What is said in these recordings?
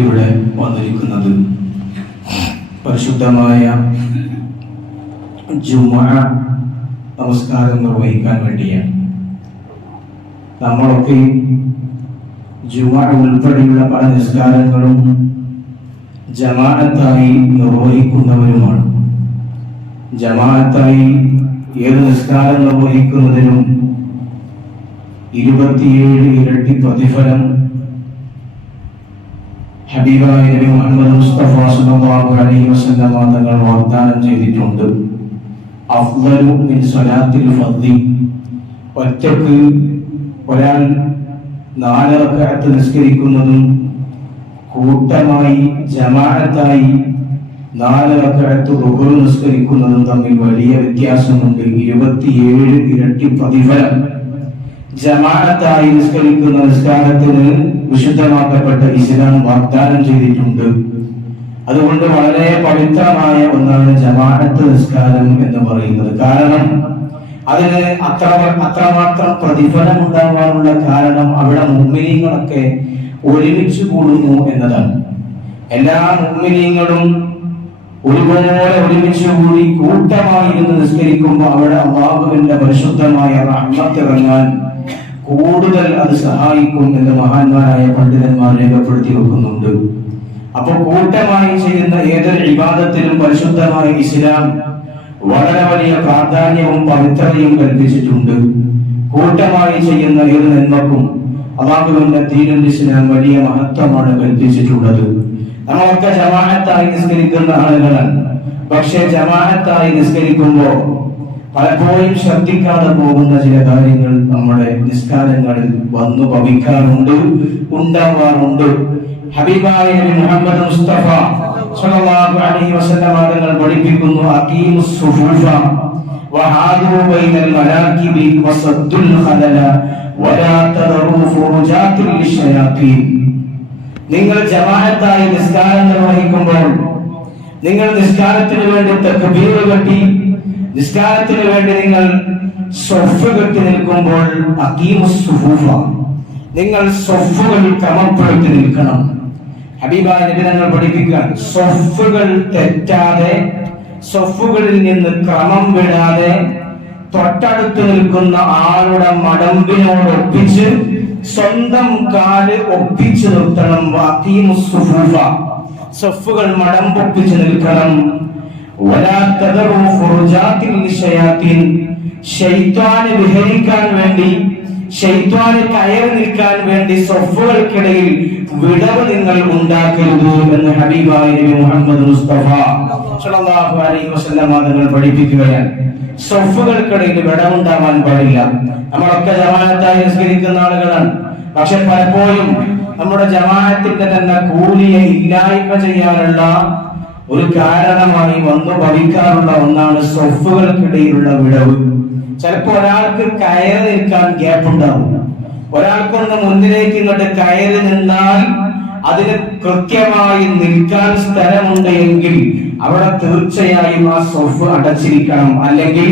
ഇവിടെ വന്നിരിക്കുന്നത്. പരിശുദ്ധമായ ജുമഅ നമസ്കാരം നിർവഹിക്കാൻ വേണ്ടിയാണ്. നമ്മളൊക്കെ ജുമഅ ഉൾപ്പെടെയുള്ള പല നിസ്കാരങ്ങളും ജമാഅത്തായി നിർവഹിക്കുന്നവരുമാണ്. ജമാഅത്തായി ഏത് നിസ്കാരം നിർവഹിക്കുന്നതിനും ഇരുപത്തിയേഴ് ഇരട്ടി പ്രതിഫലം ഹബീബായ നബി മുഹമ്മദ് മുസ്തഫ സല്ലല്ലാഹു അലൈഹി വസല്ലം തങ്ങൾ വാഗ്ദാനം ചെയ്തിട്ടുണ്ട്. അഫ്ളലു മിൻ സ്വലാത്തിൽ ഫദ്ദി ഒറ്റയ്ക്ക് ഒരാൾ നാല് റക്അത്ത് നിസ്കരിക്കുന്നതും കൂട്ടമായി ജമാഅത്തായി നാല് റക്അത്ത് റുഹുർ നിസ്കരിക്കുന്നതും തമ്മിൽ വലിയ വ്യത്യാസമുണ്ട്. ഇരുപത്തിയേഴ് ഇരട്ടി പ്രതിഫലം. ജമാഅത്തായി നിസ്കരിക്കുന്ന നിസ്കാരത്തിന് വിശുദ്ധമാക്കപ്പെട്ട ഇസ്ലാം വാഗ്ദാനം ചെയ്തിട്ടുണ്ട്. അതുകൊണ്ട് വളരെ പവിത്രമായ ഒന്നാണ് ജമാഅത്ത് നിസ്കാരം എന്ന് പറയുന്നത്. കാരണം അതിന് അത്ര അത്രമാത്രം പ്രതിഫലം ഉണ്ടാകാനുള്ള കാരണം അവിടെ മുമ്മിനീങ്ങളൊക്കെ ഒരുമിച്ച് കൂടുന്നു എന്നതാണ്. എല്ലാ മുമ്മിനീങ്ങളും ഒരുപോലെ ഒരുമിച്ച് കൂടി കൂട്ടമായി ഇരുന്ന് നിസ്കരിക്കുമ്പോൾ അവിടെ അള്ളാഹുവിന്റെ പരിശുദ്ധമായ റഹ്മത്ത് ഇറങ്ങാൻ കൂടുതൽ അത് സഹായിക്കും എന്ന് മഹാന്മാരായ പണ്ഡിതന്മാർ രേഖപ്പെടുത്തി വെക്കുന്നുണ്ട്. അപ്പോൾ കൂട്ടമായി ചെയ്യുന്ന ഏതൊരു വിവാദത്തിലും പരിശുദ്ധമായ ഇസ്ലാം വളരെ വലിയ പ്രാധാന്യവും പവിത്രതയും കൽപ്പിച്ചിട്ടുണ്ട്. കൂട്ടമായി ചെയ്യുന്ന ഏത് നന്മക്കും അള്ളാഹുവിന്റെ ദീനുൽ ഇസ്ലാം വലിയ മഹത്വമാണ് കൽപ്പിച്ചിട്ടുള്ളത്. നമ്മളൊക്കെ ജമാഅത്തായി നിസ്കരിക്കുന്ന ആളുകളാണ്. പക്ഷെ ജമാഅത്തായി നിസ്കരിക്കുമ്പോൾ പലപ്പോഴും ശ്രദ്ധിക്കാതെ പോകുന്ന ചില കാര്യങ്ങൾ നമ്മുടെ നിസ്കാരങ്ങളിൽ വന്നു ഭവിക്കാറുണ്ട് ഉണ്ടാവാറുണ്ട്. ഹബീബായ മുഹമ്മദ് മുസ്തഫ സ്വല്ലല്ലാഹു അലൈഹി തങ്ങൾ പഠിപ്പിക്കുന്നു വഹാദു ബൈനൽ ഖലല വലാ നിങ്ങൾ ജമാഅത്തായി നിസ്കാരം നിർവഹിക്കുമ്പോൾ നിങ്ങൾ നിസ്കാരത്തിന് വേണ്ടി തക്ബീർ കെട്ടി നിസ്കാരത്തിന് വേണ്ടി നിങ്ങൾ നിൽക്കുമ്പോൾ നിങ്ങൾ ക്രമപ്പെടുത്തി നിൽക്കണം. ഹബീബായ നബി സ്വഫുകൾ തെറ്റാതെ സ്വഫുകളിൽ നിന്ന് ക്രമം വിടാതെ തൊട്ടടുത്ത് നിൽക്കുന്ന ആളുടെ മടമ്പിനോട് ഒപ്പിച്ച് സ്വന്തം കാൽ ഒപ്പിച്ചു നിർത്തണം. സ്വഫുകൾ മടമ്പൊപ്പിച്ച് നിൽക്കണം. വിഹരിക്കാൻ വേണ്ടി കയറി നിൽക്കാൻ വേണ്ടി സൊഫുകൾക്കിടയിൽ വിടവ് നിങ്ങൾ ഉണ്ടാക്കരുത് എന്ന് മുഹമ്മദ് മുസ്തഫ പഠിപ്പിക്കുകയാണ്. സൊഫുകൾക്കിടയിൽ വിടവുണ്ടാവാൻ പാടില്ല. നമ്മളൊക്കെ ജമാഅത്തായി നിസ്കരിക്കുന്ന ആളുകളാണ്. പക്ഷെ പലപ്പോഴും നമ്മുടെ ജമാഅത്തിന്റെ തന്നെ കൂലിയെ ഇല്ലായ്മ ചെയ്യാനുള്ള ഒരു കാരണമായി വന്നു ഭവിക്കാറുള്ള ഒന്നാണ് സ്വഫുകൾക്കിടയിലുള്ള വിടവ്. ചിലപ്പോ ഒരാൾക്ക് കയറി നിൽക്കാൻ ഗ്യാപ്പ് ഉണ്ടാവും ഒരാൾക്കൊന്ന് മുന്നിലേക്ക് ഇങ്ങോട്ട് കയറി നിന്നാൽ അതിന് കൃത്യമായി നിൽക്കാൻ സ്ഥലമുണ്ട് എങ്കിൽ അവിടെ തീർച്ചയായും ആ സൊഫ് അടച്ചിരിക്കണം. അല്ലെങ്കിൽ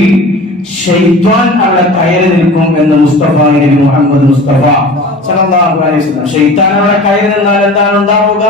അവിടെ കയറി നിൽക്കും എന്ന് മുസ്തഫ നബി മുഹമ്മദ് മുസ്തഫ സല്ലല്ലാഹു അലൈഹി വസല്ലം. ഷെയ്ത്താൻ അവിടെ കയറി നിന്നാൽ എന്താണ് ഉണ്ടാവുക?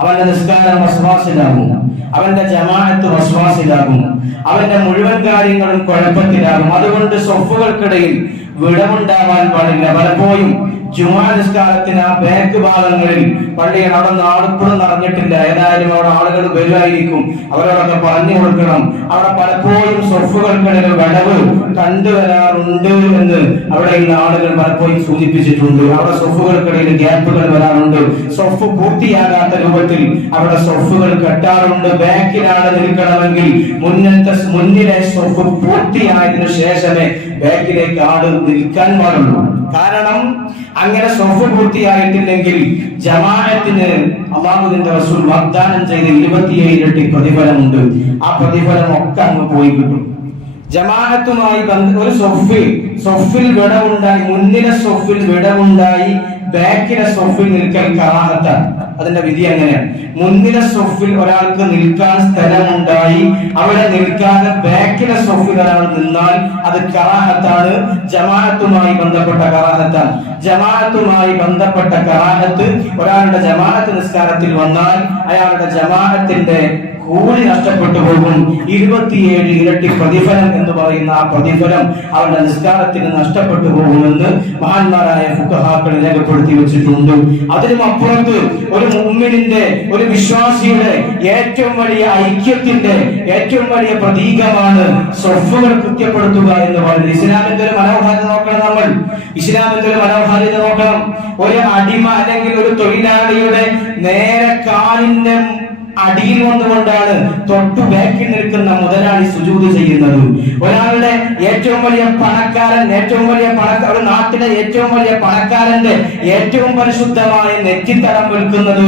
അവന്റെ നിസ്കാരം വസ്വാസിലാകും അവന്റെ ജമാഅത്ത് വസ്വാസിലാകും അവന്റെ മുഴുവൻ കാര്യങ്ങളും കുഴപ്പത്തിലാകും. അതുകൊണ്ട് സൊഫുകൾക്കിടയിൽ വിടവുണ്ടാവാൻ പാടില്ല. പലപ്പോഴും ജുമാ നിസ്കാരത്തിന് ആ ബാക്ക് ഭാഗങ്ങളിൽ പള്ളിയിൽ അവിടെ ആളിപ്പോഴും നടന്നിട്ടില്ല ഏതായാലും അവിടെ ആളുകൾ വരുമായിരിക്കും. അവരോടൊക്കെ പറഞ്ഞു കൊടുക്കണം. അവിടെ പലപ്പോഴും സൊഫുകൾക്കിടയിൽ വിടവ് കണ്ടുവരാറുണ്ട് എന്ന് അവിടെ ഇന്ന് ആളുകൾ പലപ്പോഴും സൂചിപ്പിച്ചിട്ടുണ്ട്. അവിടെ സൊഫുകൾക്കിടയിൽ ഗ്യാപ്പുകൾ വരാറുണ്ട്. സൊഫ് പൂർത്തിയാകാത്ത രൂപത്തിൽ അവിടെ സൊഫുകൾ കെട്ടാറുണ്ട്. ബാക്കിലാണ് നിൽക്കണമെങ്കിൽ മുന്നത്തെ മുന്നിലെ സൊഫ് പൂർത്തിയായതിനു ശേഷമേ ബാക്കിലേക്ക് ആൾ നിൽക്കാൻ പാടുള്ളൂ. കാരണം അങ്ങനെ സ്വഫ് പൂർത്തിയായിട്ടില്ലെങ്കിൽ ജമാഅത്തിന് അള്ളാഹുവിന്റെ റസൂൽ വാഗ്ദാനം ചെയ്ത ഇരുപത്തിയേഴ് ഇരട്ടി പ്രതിഫലമുണ്ട്. ആ പ്രതിഫലം ഒക്കെ അങ്ങ് പോയി കിട്ടും. ജമാഅത്തുമായി ഒരു സ്വഫ് സ്വഫിൽ വിടവുണ്ടായി മുന്നിലെ സ്വഫിൽ വിടവുണ്ടായി ബാക്കിലെ സൊഫിൽ നിൽക്കൽ കറാഹത്താണ് അതിന്റെ വിധി അങ്ങനെയാണ് മുന്നിലെ സൊഫിൽ ഒരാൾക്ക് നിൽക്കാൻ സ്ഥലമുണ്ടായി അവിടെ നിൽക്കാതെ ബാക്കിലെ സൊഫിൽ ഒരാൾ നിന്നാൽ അത് കറാഹത്താണ്. ജമാഅത്തുമായി ബന്ധപ്പെട്ട കറാഹത്താണ്. ജമാഅത്തുമായി ബന്ധപ്പെട്ട കറാഹത്ത് ഒരാളുടെ ജമാഅത്ത് നിസ്കാരത്തിൽ വന്നാൽ അയാളുടെ ജമാഅത്തിന്റെ കൂലി നഷ്ടപ്പെട്ടു പോകും. ഇരുപത്തിയേഴ് ഇരട്ടി പ്രതിഫലം എന്ന് പറയുന്ന ആ പ്രതിഫലം അവരുടെ നിസ്കാരത്തിന് നഷ്ടപ്പെട്ടു പോകുമെന്ന് മഹാന്മാരായ ഫുഖഹാക്കൾ രേഖപ്പെടുത്തി വെച്ചിട്ടുണ്ട്. അതിനും അപ്പുറത്ത് ഒരു മുമ്മിനിന്റെ ഒരു വിശ്വാസിയുടെ ഏറ്റവും വലിയ ഐക്യത്തിന്റെ ഏറ്റവും വലിയ പ്രതീകമാണ് സ്വഫുകൾ കൃത്യപ്പെടുത്തുക എന്ന് പറയുന്നത്. ഇസ്ലാമിന്റെ ഒരു മനോഹാരിത നോക്കണം നമ്മൾ. ഇസ്ലാമിന്റെ ഒരു മനോഹാരിത നോക്കണം. ഒരു അടിമ അല്ലെങ്കിൽ ഒരു തൊഴിലാളിയുടെ നേരെ കാലിന്റെ അടിയിൽ വന്നുകൊണ്ടാണ് തൊട്ടു ബാക്കിൽ നിൽക്കുന്ന മുതലാളി സുജൂത് ചെയ്യുന്നത്. ഒരാളുടെ ഏറ്റവും വലിയ പണക്കാരൻ ഏറ്റവും വലിയ പണക്കാർ ഒരു നാട്ടിലെ ഏറ്റവും വലിയ പണക്കാരന്റെ ഏറ്റവും പരിശുദ്ധമായ നെറ്റിത്തടം വിൽക്കുന്നത്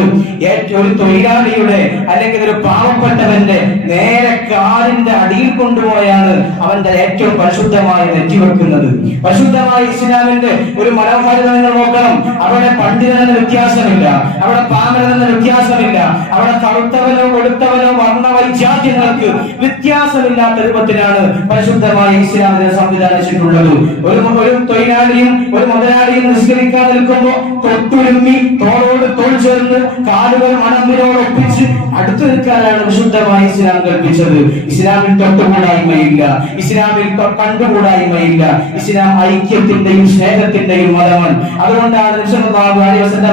ഒരു തൊഴിലാളിയുടെ അല്ലെങ്കിൽ ഒരു പാവപ്പെട്ടവന്റെ നേരെ കാലിന്റെ അടിയിൽ കൊണ്ടുപോയാണ് അവന്റെ ഏറ്റവും പരിശുദ്ധമായ നെറ്റി വെക്കുന്നത്. പരിശുദ്ധമായ ഇസ്ലാമിന്റെ ഒരു മനോഹാരിത നിങ്ങൾ നോക്കണം. അവിടെ പണ്ഡിതനെന്ന വ്യത്യാസമില്ല. അവിടെ പാമനെന്ന വ്യത്യാസമില്ല. അവിടെ കറുത്തവനോ വെളുത്തവനോ വർണ വൈജാത്യങ്ങൾക്ക് വ്യത്യാസമില്ലാത്ത രൂപത്തിലാണ് പരിശുദ്ധമായ ഇസ്ലാമിനെ സംവിധാനിച്ചിട്ടുള്ളത് ഒരു ഒരു തൊഴിലാളിയും ഒരു മുതലാളിയും നിസ്കരിക്കാൻ നിൽക്കുമ്പോൾ തൊട്ടുരുമ്മി തോളോട് തോൾ ചേർന്ന് കാലുകൾ മണമ്പിനോട് ഒപ്പിച്ച് അടുത്തു നിൽക്കാനാണ് വിശുദ്ധമായ ഇസ്ലാം കൽപ്പിച്ചത്. ഇസ്ലാമിൽ തൊട്ടുകൂടായ്മയില്ല. ഇസ്ലാമിൽ കണ്ടുകൂടായ്മയില്ല. ഇസ്ലാം ഐക്യത്തിന്റെയും സ്നേഹത്തിന്റെയും മതമാണ്. അതുകൊണ്ടാണ്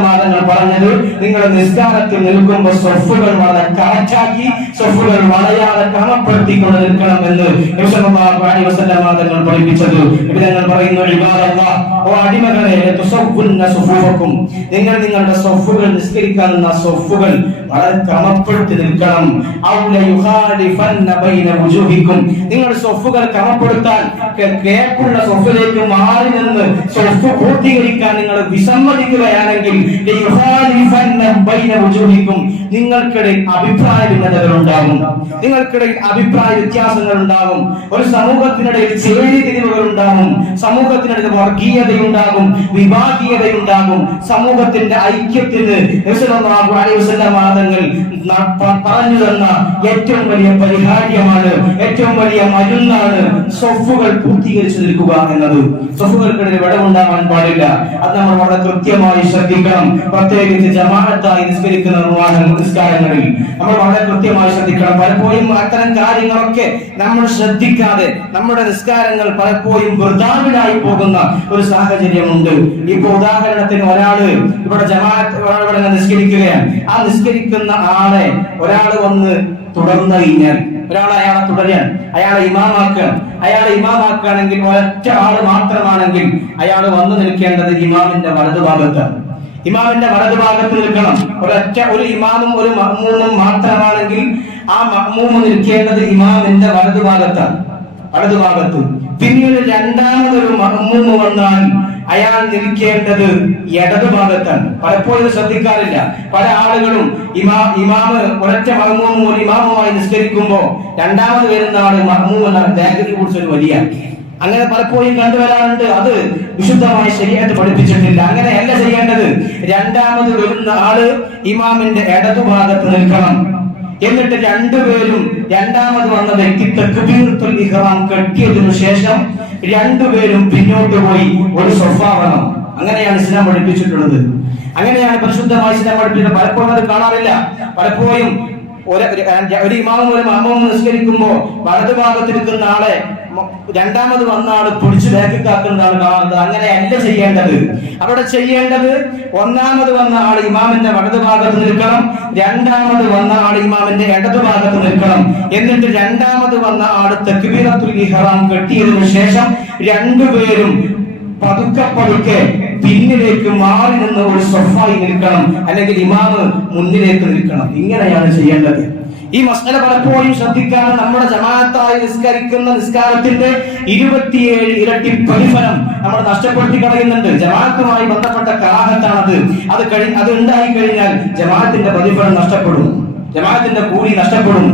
മാതങ്ങൾ പറഞ്ഞത് നിങ്ങൾ നിസ്കാരത്തിൽ നിൽക്കുമ്പോൾ സ്വഫുകൾ കറക്റ്റാക്കി സഫുകൾ വളയാതെ ക്രമപ്പെടുത്തിക്കൊണ്ട് നിൽക്കണം എന്ന് തങ്ങൾ പഠിപ്പിച്ചത്. വിധങ്ങൾ പറയുന്നു ഇബാദല്ലാഹ് ഓ അടിമകളെ നിങ്ങൾ നിങ്ങളുടെ സ്വഫുകൾ നിസ്കരിക്കാവുന്ന സ്വഫുകൾ വളരെ ക്രമപ്പെടുത്തി നിൽക്കണം. നിങ്ങൾ സ്വഫുകൾ ക്രമപ്പെടുത്താൻ കേക്കുള്ള സൊഫിലേക്ക് മാറി നിന്ന് സൊഫ് പൂർത്തീകരിക്കാൻ നിങ്ങൾ വിസമ്മതിക്കുകയാണെങ്കിൽ നിങ്ങൾക്കിടയിൽ അഭിപ്രായ ഭിന്നതകൾ ഉണ്ടാകും നിങ്ങൾക്കിടയിൽ അഭിപ്രായ വ്യത്യാസങ്ങൾ ഉണ്ടാകും ഒരു സമൂഹത്തിനിടയിൽ ചേരി തിരിവുകൾ ഉണ്ടാകും സമൂഹത്തിനിടയിൽ വർഗീയതയുണ്ടാകും വിഭാഗീയതയുണ്ടാകും. സമൂഹത്തിന്റെ ഐക്യത്തിന് വാദങ്ങൾ പറഞ്ഞു തന്ന ഏറ്റവും വലിയ പരിഹാര്യമാണ് ഏറ്റവും വലിയ മരുന്നാണ് സ്വഫുകൾ പൂർത്തീകരിച്ചു നിൽക്കുക എന്നത്. സ്വഫുകൾക്കിടയിൽ വിടവുണ്ടാവാൻ പാടില്ല. അത് നമ്മൾ വളരെ കൃത്യമായി ശ്രദ്ധിക്കണം. പ്രത്യേകിച്ച് ജമാഅത്തായി നിസ്കരിക്കുന്ന നിസ്കാരങ്ങളിൽ നമ്മൾ വളരെ കൃത്യമായി ശ്രദ്ധിക്കണം. പലപ്പോഴും അത്തരം കാര്യങ്ങളൊക്കെ നമ്മൾ ശ്രദ്ധിക്കാതെ നമ്മുടെ നിസ്കാരങ്ങൾ പലപ്പോഴും വൃതാവിലായി പോകുന്ന ഒരു സാഹചര്യമുണ്ട്. ഇപ്പൊ ഉദാഹരണത്തിന് ഒരാൾ ഇവിടെ ജമാഅത്ത് ഇവിടെ നിസ്കരിക്കുകയാണ്. ആ നിസ്കരിക്കുന്ന ആളെ ഒരാൾ വന്ന് തുടർന്നു കഴിഞ്ഞാൽ ഒരാൾ അയാളെ തുടരാൻ അയാളെ ഇമാമാക്കുകയാണ്. അയാളെ ഇമാമാക്കുകയാണെങ്കിൽ ഒറ്റ ആൾ മാത്രമാണെങ്കിൽ അയാൾ വന്നു നിൽക്കേണ്ടത് ഇമാമിന്റെ വലതുഭാഗത്താണ് ഇമാമിന്റെ വലതുഭാഗത്ത് നിൽക്കണം. ഒരൊറ്റ ഒരു ഇമാമും ഒരു മഹ്മൂമും മാത്രമാണെങ്കിൽ ആ മഹ്മൂമ് നിൽക്കേണ്ടത് ഇമാമിന്റെ വലതുഭാഗത്താണ് വലതുഭാഗത്ത് പിന്നീട് രണ്ടാമതൊരു മഹ്മൂമ് വന്നാൽ അയാൾ നിൽക്കേണ്ടത് ഇടതുഭാഗത്താണ് പലപ്പോഴും ശ്രദ്ധിക്കാറില്ല. പല ആളുകളും ഇമാ ഇമാമ് ഒരൊറ്റ മഹ്മൂമും ഒരു ഇമാമുമായി നിസ്കരിക്കുമ്പോൾ രണ്ടാമത് വരുന്ന ആൾ മഹ്മൂം എന്നാണ് ബാങ്കിനെ കുറിച്ച് ഒരു വലിയ അങ്ങനെ പലപ്പോഴും കണ്ടുവരാറുണ്ട് അത് വിശുദ്ധമായി ശരിയായിട്ട് പഠിപ്പിച്ചിട്ടില്ല. അങ്ങനെ അങ്ങനെയല്ല ചെയ്യേണ്ടത്. രണ്ടാമത് വരുന്ന ആൾ ഇമാമിന്റെ ഇടതുഭാഗത്ത് നിൽക്കണം. എന്നിട്ട് രണ്ടുപേരും രണ്ടാമത് വന്ന വ്യക്തി തക്ബീറത്തുൽ ഇഹ്റാം കെട്ടിയതിനു ശേഷം രണ്ടുപേരും പിന്നോട്ട് പോയി ഒരു സ്വഭാവണം അങ്ങനെയാണ് ഇസ്ലാം പഠിപ്പിച്ചിട്ടുള്ളത്. അങ്ങനെയാണ് പരിശുദ്ധമായി ഇസ്ലാം പഠിപ്പിച്ചത്. പലപ്പോഴും അത് കാണാറില്ല. പലപ്പോഴും ഒരു ഇമാമും ഒരു മാമവും നിസ്കരിക്കുമ്പോൾ വലതുഭാഗത്തിരിക്കുന്ന ആളെ രണ്ടാമത് വന്ന ആൾ പിടിച്ചു ബാക്കി കാക്കുന്നതാണ് കാണുന്നത് അങ്ങനെയല്ല ചെയ്യേണ്ടത്. അവിടെ ചെയ്യേണ്ടത് ഒന്നാമത് വന്ന ആൾ ഇമാമിന്റെ വലതുഭാഗത്ത് നിൽക്കണം രണ്ടാമത് വന്ന ആൾ ഇമാമിന്റെ ഇടതുഭാഗത്ത് നിൽക്കണം. എന്നിട്ട് രണ്ടാമത് വന്ന ആൾ തക്ബീറത്തുൽ ഇഹ്റാം കെട്ടിയതിനു ശേഷം രണ്ടുപേരും പതുക്കെ പതുക്കെ പിന്നിലേക്ക് മാറി നിന്ന് ഒരു സ്വഫായി നിൽക്കണം. അല്ലെങ്കിൽ ഇമാമ് മുന്നിലേക്ക് നിൽക്കണം. ഇങ്ങനെയാണ് ചെയ്യേണ്ടത്. ഈ മസല പലപ്പോഴും ശ്രദ്ധിക്കാതെ നമ്മുടെ ജമാഅത്തായി നിസ്കരിക്കുന്ന നിസ്കാരത്തിന്റെ ഇരുപത്തിയേഴ് ഇരട്ടി പ്രതിഫലം നമ്മൾ നഷ്ടപ്പെടുത്തി കളയുന്നുണ്ട്. ജമാഅത്തുമായി ബന്ധപ്പെട്ട കലാഹത്താണത് അത് കഴി അത് ഉണ്ടായി കഴിഞ്ഞാൽ ജമാഅത്തിന്റെ പ്രതിഫലം നഷ്ടപ്പെടും. ജമാഅത്തിന്റെ കൂലി നഷ്ടപ്പെടും.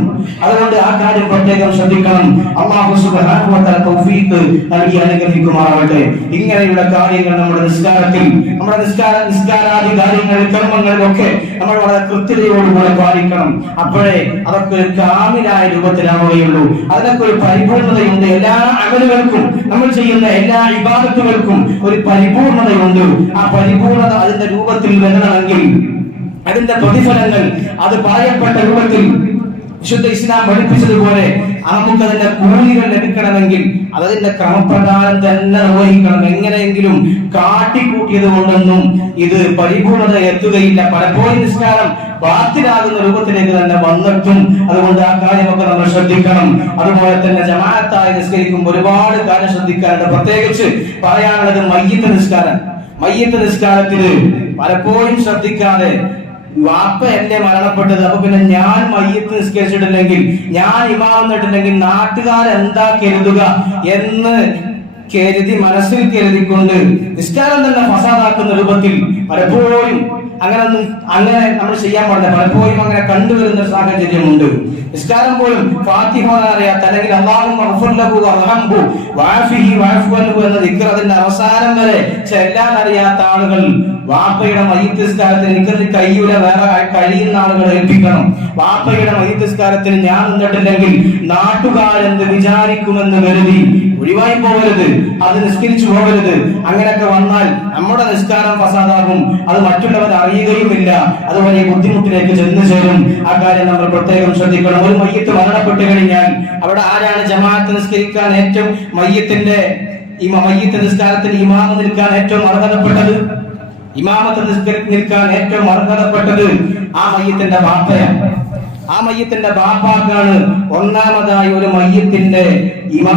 അതുകൊണ്ട് ആ കാര്യം പ്രത്യേകം ശ്രദ്ധിക്കണം. അള്ളാഹു സുബ്ഹാനഹു വ തആല തൗഫീഖ് നൽകി അനുഗ്രഹിക്കുമാറാവട്ടെ ഇങ്ങനെയുള്ള കാര്യങ്ങൾ നമ്മുടെ നിസ്കാരത്തിൽ നമ്മുടെ നിസ്കാര നിസ്കാരാദി കാര്യങ്ങൾ കർമ്മങ്ങളിലൊക്കെ നമ്മൾ വളരെ കൃത്യതയോടുകൂടെ പാലിക്കണം. അപ്പോഴേ അതൊക്കെ ഒരു കാമിലായ രൂപത്തിലാവുകയുള്ളൂ. അതിനൊക്കെ ഒരു പരിപൂർണതയുണ്ട്. എല്ലാ അമലുകൾക്കും നമ്മൾ ചെയ്യുന്ന എല്ലാ ഇബാദത്തുകൾക്കും ഒരു പരിപൂർണതയുണ്ട്. ആ പരിപൂർണത അതിന്റെ രൂപത്തിൽ വരണമെങ്കിൽ അതിന്റെ പ്രതിഫലങ്ങൾ അത് പറയപ്പെട്ട രൂപത്തിൽ വിശുദ്ധ ഇസ്ലാം പഠിപ്പിച്ചതുപോലെ നമുക്ക് അതിന്റെ കൂലികൾ ലഭിക്കണമെങ്കിൽ അതതിന്റെ ക്രമപ്രകാരം തന്നെ നിർവഹിക്കണം. എങ്ങനെയെങ്കിലും കാട്ടിക്കൂട്ടിയത് കൊണ്ടൊന്നും ഇത് പരിപൂർണത എത്തുകയില്ല. പലപ്പോഴും നിസ്കാരം ബാത്തിലാകുന്ന രൂപത്തിലേക്ക് തന്നെ വന്നിട്ടും അതുകൊണ്ട് ആ കാര്യമൊക്കെ നമ്മൾ ശ്രദ്ധിക്കണം. അതുപോലെ തന്നെ ജമാഅത്തായി നിസ്കരിക്കുമ്പോൾ ഒരുപാട് കാര്യം ശ്രദ്ധിക്കാറുണ്ട്. പ്രത്യേകിച്ച് പറയാനുള്ളത് മയ്യത്ത് നിസ്കാരം. മയ്യത്ത് നിസ്കാരത്തിന് പലപ്പോഴും ശ്രദ്ധിക്കാതെ വാപ്പ എന്നെ മരണപ്പെട്ടത്. അപ്പൊ പിന്നെ ഞാൻ മയ്യത്ത് നിസ്കരിച്ചിട്ടില്ലെങ്കിൽ ഞാൻ ഇമാവുന്നിട്ടില്ലെങ്കിൽ നാട്ടുകാരെന്താ കരുതുക എന്ന് കരുതി മനസ്സിൽ കരുതിക്കൊണ്ട് നിസ്കാരം തന്നെ ഫസാദാക്കുന്ന രൂപത്തിൽ പലപ്പോഴും അങ്ങനെ ഒന്നും അങ്ങനെ നമ്മൾ ചെയ്യാൻ പാടില്ല. പലപ്പോഴും അങ്ങനെ കണ്ടുവരുന്ന സാഹചര്യമുണ്ട്. നിസ്കാരം പോലും ഫാത്തിഹ അറിയാത്ത അല്ലെങ്കിൽ അള്ളാഹും എന്ന അതിന്റെ അവസാനം വരെ ചെല്ലാൻ അറിയാത്ത ആളുകൾ വാപ്പയുടെ മയ്യത്തിസ്കാരത്തിന് നിക്കറിന് കൈയുടെ വേറെ കഴിയുന്ന ആളുകളെ ഏൽപ്പിക്കണം. വാപ്പയുടെ മഹിതസ്കാരത്തിന് ഞാൻ നിന്നിട്ടില്ലെങ്കിൽ നാട്ടുകാരെന്ത് വിചാരിക്കുമെന്ന് കരുതി ഒഴിവായി പോകരുത് അത് നിസ്കരിച്ചു പോകരുത്. അങ്ങനെയൊക്കെ വന്നാൽ നമ്മുടെ നിസ്കാരം ഫസാദാകും. അത് മറ്റുള്ളവർ അറിയുകയുമില്ല. അത് വലിയ ബുദ്ധിമുട്ടിലേക്ക് ചെന്നു ചേരും. ആ കാര്യം നമ്മൾ പ്രത്യേകം ശ്രദ്ധിക്കണം. ഒരു മയ്യത്ത് മരണപ്പെട്ടു കഴിഞ്ഞാൽ അവിടെ ആരാണ് ജമാഅത്ത് നിസ്കരിക്കാൻ ഏറ്റവും മയ്യത്തിന്റെ ഈ മയ്യത്ത് നിസ്കാരത്തിന് ഇമാമ നിൽക്കാൻ ഏറ്റവും അർഹതപ്പെട്ടത്? ഇമാമത്ത് നിൽക്കാൻ ഏറ്റവും അർഹതപ്പെട്ടത് ആ മയ്യത്തിന്റെ വാപ്പയാണ് ആ മയ്യത്തിന്റെ ബാപ്പാക്കാണ് ഒന്നാമതായി ഒരു മയ്യത്തിന്റെ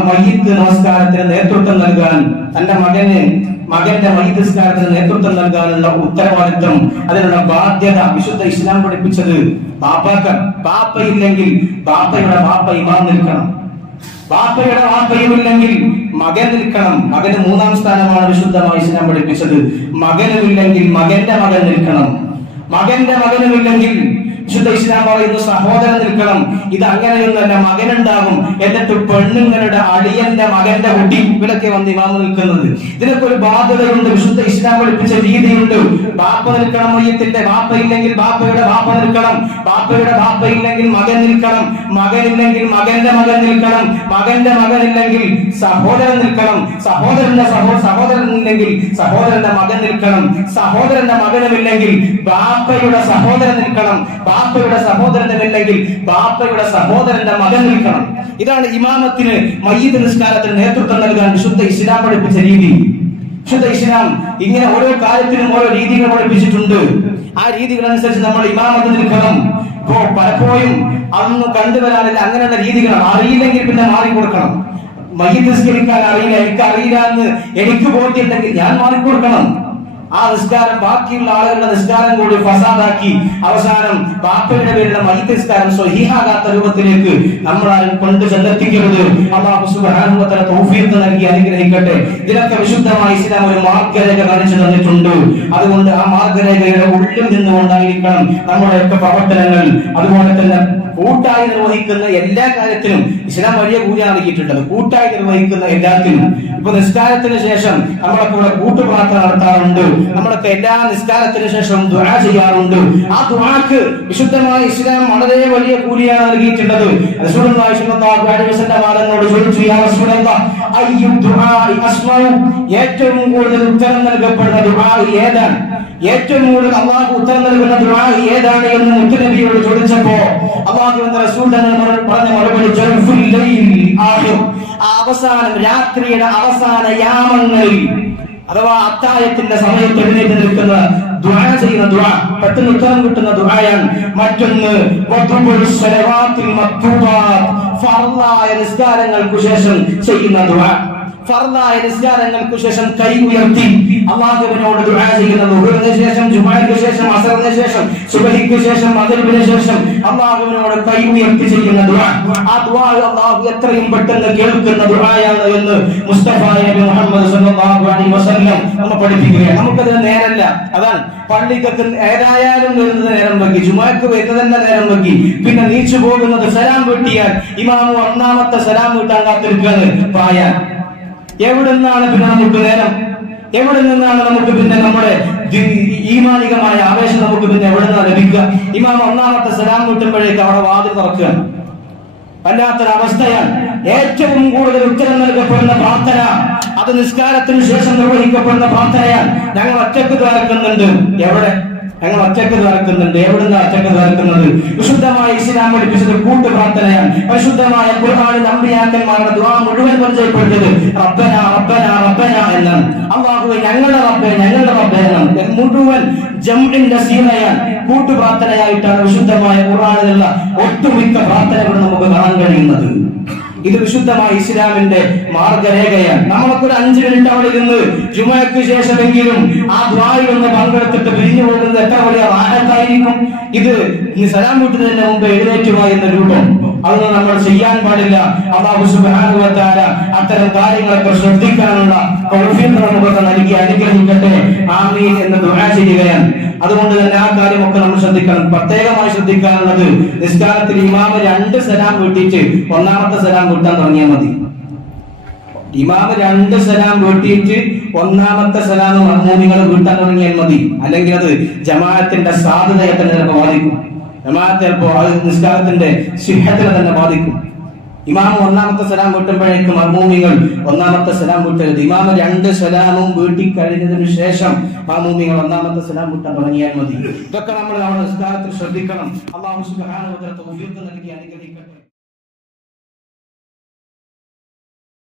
മയ്യത്ത് നമസ്കാരത്തിന് നേതൃത്വം നൽകാൻ തന്റെ മകന് മകന്റെ മയ്യത്ത് നിസ്കാരത്തിന് നേതൃത്വം നൽകാനുള്ള ഉത്തരവാദിത്വം അതിനുള്ള ബാധ്യത വിശുദ്ധ ഇസ്ലാം പഠിപ്പിച്ചത് ബാപ്പാക്ക ബാപ്പയില്ലെങ്കിൽ ബാപ്പയുടെ ബാപ്പ ഇമാം നിൽക്കണം. ബാപ്പയുടെ വാപ്പയുമില്ലെങ്കിൽ മകൻ നിൽക്കണം. മകന് മൂന്നാം സ്ഥാനമാണ് വിശുദ്ധമായി ഇസ്ലാം പഠിപ്പിച്ചത്. മകനുമില്ലെങ്കിൽ മകന്റെ മകൻ നിൽക്കണം. മകന്റെ മകനുമില്ലെങ്കിൽ വിശുദ്ധ ഇസ്ലാം പറയുന്നു സഹോദരൻ നിൽക്കണം ഇത് അങ്ങനെയൊന്നല്ല മകനുണ്ടാകും. എന്നിട്ട് പെണ്ണുങ്ങളുടെ അടിയന്റെ മകന്റെ കുട്ടി ഇവരൊക്കെ വന്ന് ഇമാമ നിൽക്കുന്നത്. ഇതിനൊക്കെ ഒരു ബാധ്യതയുണ്ട് വിശുദ്ധ ഇസ്ലാം പഠിപ്പിച്ച രീതിയുണ്ട്. ബാപ്പ നിൽക്കണം മയ്യത്തിന്റെ ബാപ്പ ഇല്ലെങ്കിൽ ബാപ്പയുടെ ബാപ്പ നിൽക്കണം. ബാപ്പയുടെ ബാപ്പ ഇല്ലെങ്കിൽ മകൻ നിൽക്കണം. മകനില്ലെങ്കിൽ മകന്റെ മകൻ നിൽക്കണം. മകന്റെ മകൻ ഇല്ലെങ്കിൽ സഹോദരൻ നിൽക്കണം. സഹോദരന്റെ സഹോ സഹോദരൻ ഇല്ലെങ്കിൽ സഹോദരന്റെ മകൻ നിൽക്കണം. സഹോദരന്റെ മകനുമില്ലെങ്കിൽ ബാപ്പയുടെ സഹോദരൻ നിൽക്കണം. ബാപ്പയുടെ സഹോദരനുമില്ലെങ്കിൽ ബാപ്പയുടെ സഹോദരന്റെ മകൻ നിൽക്കണം. ഇതാണ് ഇമാമത്തിന് മയ്യത്ത് നിസ്കാരത്തിന് നേതൃത്വം നൽകാൻ വിശുദ്ധ ഇസ്ലാം പഠിപ്പിച്ച രീതി. വിശുദ്ധ ഇസ്ലാം ഇങ്ങനെ ഓരോ കാര്യത്തിനും ഓരോ രീതികൾ പഠിപ്പിച്ചിട്ടുണ്ട്. ആ രീതികൾ അനുസരിച്ച് നമ്മൾ ഇമാമത്ത് നിൽക്കണം ഇപ്പോ പലപ്പോഴും അന്ന് കണ്ടുവരാനില്ല. അങ്ങനെയുള്ള രീതികളാണ്. അറിയില്ലെങ്കിൽ പിന്നെ മാറി കൊടുക്കണം മയ്യത്ത് നിസ്കരിക്കാൻ അറിയില്ല എനിക്ക് അറിയില്ല എന്ന് എനിക്ക് ബോധ്യമുണ്ടെങ്കിൽ ഞാൻ മാറിക്കൊടുക്കണം. ആ നിസ്കാരം ബാക്കിയുള്ള ആളുകളുടെ നിസ്കാരം കൂടി ഫസാദാക്കി അവസാനം ബാപ്പയുടെ പേരുടെ മയ്യത്ത് നിസ്കാരം സ്വഹീഹാകാത്ത രൂപത്തിലേക്ക് നമ്മൾ ആരും കൊണ്ട് ചെന്നെത്തിക്കരുത്. അള്ളാഹു നൽകി അനുഗ്രഹിക്കട്ടെ. ഇതിനൊക്കെ വിശുദ്ധമായി ഇസ്ലാം ഒരു മാർഗരേഖ കാണിച്ചു തന്നിട്ടുണ്ട്. അതുകൊണ്ട് ആ മാർഗരേഖയുടെ ഉള്ളിൽ നിന്നുകൊണ്ടായിരിക്കണം നമ്മുടെയൊക്കെ പ്രവർത്തനങ്ങൾ. അതുപോലെ തന്നെ കൂട്ടായി നിർവഹിക്കുന്ന എല്ലാ കാര്യത്തിനും ഇസ്ലാം വലിയ കൂലി നൽകിയിട്ടുള്ളത് കൂട്ടായി നിർവഹിക്കുന്ന എല്ലാത്തിനും ഇപ്പൊ നിസ്കാരത്തിന് ശേഷം നമ്മളെ കൂടെ കൂട്ടുപ്രാർത്ഥന നടത്താറുണ്ട്. നമ്മളൊക്കെ എല്ലാ നിസ്കാരത്തിന് ശേഷം ദുആ ചെയ്യാറുണ്ട്. ആ ദുആക്ക് വിശുദ്ധമായ ഇസ്ലാം വളരെ വലിയ കൂലിയാണ് നൽകിയിട്ടുള്ളത്. ആളോട് ചോദിച്ചു ഏറ്റവും കൂടുതൽ ഉത്തരം നൽകപ്പെടുന്ന ദുആ ഏതാണ്? ഏറ്റവും കൂടുതൽ അള്ളാഹു ഉത്തരം നൽകുന്ന ദുആ ഏതാണ് എന്ന് മുത്തുനബിയോട് ചോദിച്ചപ്പോ അള്ളാഹു എന്ന റസൂൽ തങ്ങൾ പറഞ്ഞ മറുപടി അവസാനം രാത്രിയുടെ അവസാന യാമങ്ങളിൽ അഥവാ അത്തായത്തിന്റെ സമയത്ത് എഴുന്നേറ്റ് നിൽക്കുന്ന ദുആ ചെയ്യുന്ന ദുആ പെട്ടെന്ന് ഉത്തരം കിട്ടുന്ന ദുആയാണ് മറ്റൊന്ന് ഫർലായ നിസ്കാരങ്ങൾക്ക് ശേഷം ചെയ്യുന്ന ദുആ. ഫർദായ നിസ്കാരങ്ങൾക്ക് ശേഷം കൈ ഉയർത്തി അള്ളാഹുവിനോട് ദുആ ചെയ്യുന്നത് ളുഹറിന് ശേഷം ജുമഅയ്ക്ക് ശേഷം അസറിന് ശേഷം സുബഹിക്ക് ശേഷം മഗ്രിബിന് ശേഷം അള്ളാഹുവിനോട് കൈ ഉയർത്തി ചെയ്യുന്ന ദുആ. ആ ദുആ അള്ളാഹു എത്രയും പെട്ടെന്ന് കേൾക്കുന്ന ദുആയാണ് എന്ന് മുസ്തഫ നബി മുഹമ്മദ് സല്ലല്ലാഹു അലൈഹി വസല്ലം നമ്മ പഠിപ്പിക്കുകയാണ്. നമുക്കതിന് നേരല്ല. അതാണ്. പള്ളിക്കൊക്കെ ഏതായാലും വരുന്നത് നേരം വെക്കി ജുമാക്ക് വരുന്നതന്നെ നേരം വെക്കി പിന്നെ നീച്ചു പോകുന്നത് സലാം വീട്ടിയാൽ ഇമാമു ഒന്നാമത്തെ സലാം വീട്ടാൻ കാത്തിരിക്കുകയാണ് പ്രായാൻ എവിടെ നിന്നാണ് പിന്നെ നമുക്ക് നേരം? എവിടെ നിന്നാണ് നമുക്ക് പിന്നെ നമ്മുടെ ഈമാനികമായ ആവേശം നമുക്ക് പിന്നെ എവിടെ നിന്നാണ് ലഭിക്കുക? ഇമാം ഒന്നാമത്തെ സലാം കൂട്ടുമ്പോഴേക്ക് അവിടെ വാതിൽ തുറക്കുകയാണ് വല്ലാത്തൊരവസ്ഥയാണ്. ഏറ്റവും കൂടുതൽ ഉത്തരം നൽകപ്പെടുന്ന പ്രാർത്ഥന അത് നിസ്കാരത്തിന് ശേഷം നിർവഹിക്കപ്പെടുന്ന പ്രാർത്ഥനയാണ്. ഞങ്ങൾ ഒറ്റയ്ക്ക് തുറക്കുന്നുണ്ട് എവിടെ? ഞങ്ങൾ ഒറ്റയ്ക്ക് തുറക്കുന്നുണ്ട് എവിടുന്ന് ഒറ്റയ്ക്ക് തുറക്കുന്നത് വിശുദ്ധമായ ഇസ്ലാം പഠിപ്പിച്ചത് കൂട്ടു പ്രാർത്ഥനയാണ് പരിശുദ്ധമായ ഒരുപാട് നമ്പിയാക്കന്മാരുടെ ദുആ മുഴുവൻ പരിചയപ്പെട്ടത് റബ്ബന റബ്ബന റബ്ബന എന്നാണ്. അള്ളാഹുവെ ഞങ്ങളുടെ റബ്ബെ ഞങ്ങളുടെ റബ്ബെ എന്നാണ്. മുഴുവൻ ജംഇന്റെ സീമയാണ് കൂട്ടു പ്രാർത്ഥനയായിട്ടാണ് വിശുദ്ധമായ ഖുർആനിലുള്ള ഒട്ടുമിക്ക പ്രാർത്ഥനകൾ നമുക്ക് കാണാൻ കഴിയുന്നത്. ഇത് വിശുദ്ധമായ ഇസ്ലാമിന്റെ മാർഗരേഖയാണ്. നമ്മളൊക്കെ ഒരു അഞ്ചു മിനിറ്റ് അവിടെ ഇരുന്ന് ജുമയ്ക്ക് ശേഷമെങ്കിലും ആ ദ്വായി ഒന്ന് പങ്കെടുത്തിട്ട് പിരിഞ്ഞു പോകുന്നത് എത്ര വലിയ റാഹത്തായിരിക്കും? ഇത് ഈ സലാം വീട്ടുന്നതിന് മുമ്പ് എഴുന്നേറ്റുക എന്ന രൂപം. അതൊന്നും നമ്മൾ ചെയ്യാൻ പാടില്ല. അള്ളാഹു സുബാനുവത്താല അത്തരം കാര്യങ്ങളൊക്കെ ശ്രദ്ധിക്കാനുള്ള നമുക്ക് നൽകി അനുഗ്രഹിക്കട്ടെ. ആമീൻ എന്ന് ദുആ ചെയ്യുകയാണ്. അതുകൊണ്ട് തന്നെ ആ കാര്യമൊക്കെ നമ്മൾ ശ്രദ്ധിക്കണം. പ്രത്യേകമായി ശ്രദ്ധിക്കാനുള്ളത് നിസ്കാരത്തിൽ ഇമാമ് രണ്ട് സലാം വീട്ടിച്ച് ഒന്നാമത്തെ സലാം വീട്ടാൻ തുടങ്ങിയാൽ മതി. ഇമാമ് രണ്ട് സലാം വീട്ടിയിട്ട് ഒന്നാമത്തെ സലാം മർമൂമികൾ വീട്ടാൻ തുടങ്ങിയാൽ മതി. അല്ലെങ്കിൽ അത് ജമാഅത്തിന്റെ സാധ്യതയെ തന്നെ ബാധിക്കും. ജമാഅത്ത് ചിലപ്പോൾ അത് നിസ്കാരത്തിന്റെ സിഹത്തിനെ തന്നെ ബാധിക്കും. ഇമാം ഒന്നാമത്തെ സലാം വീട്ടുമ്പോഴേക്കും മർമൂമികൾ ഒന്നാമത്തെ സലാം വീട്ടരുത്. ഇമാമ രണ്ട് സലാമും വീട്ടിൽ കഴിഞ്ഞതിന് ശേഷം മർമൂമികൾ ഒന്നാമത്തെ സലാം വീട്ടാൻ തുടങ്ങിയാൽ മതി. ഇതൊക്കെ നമ്മൾ നമ്മുടെ നിസ്കാരത്തിൽ ശ്രദ്ധിക്കണം. അള്ളാഹു നൽകി അനുഗ്രഹിക്കട്ടെ.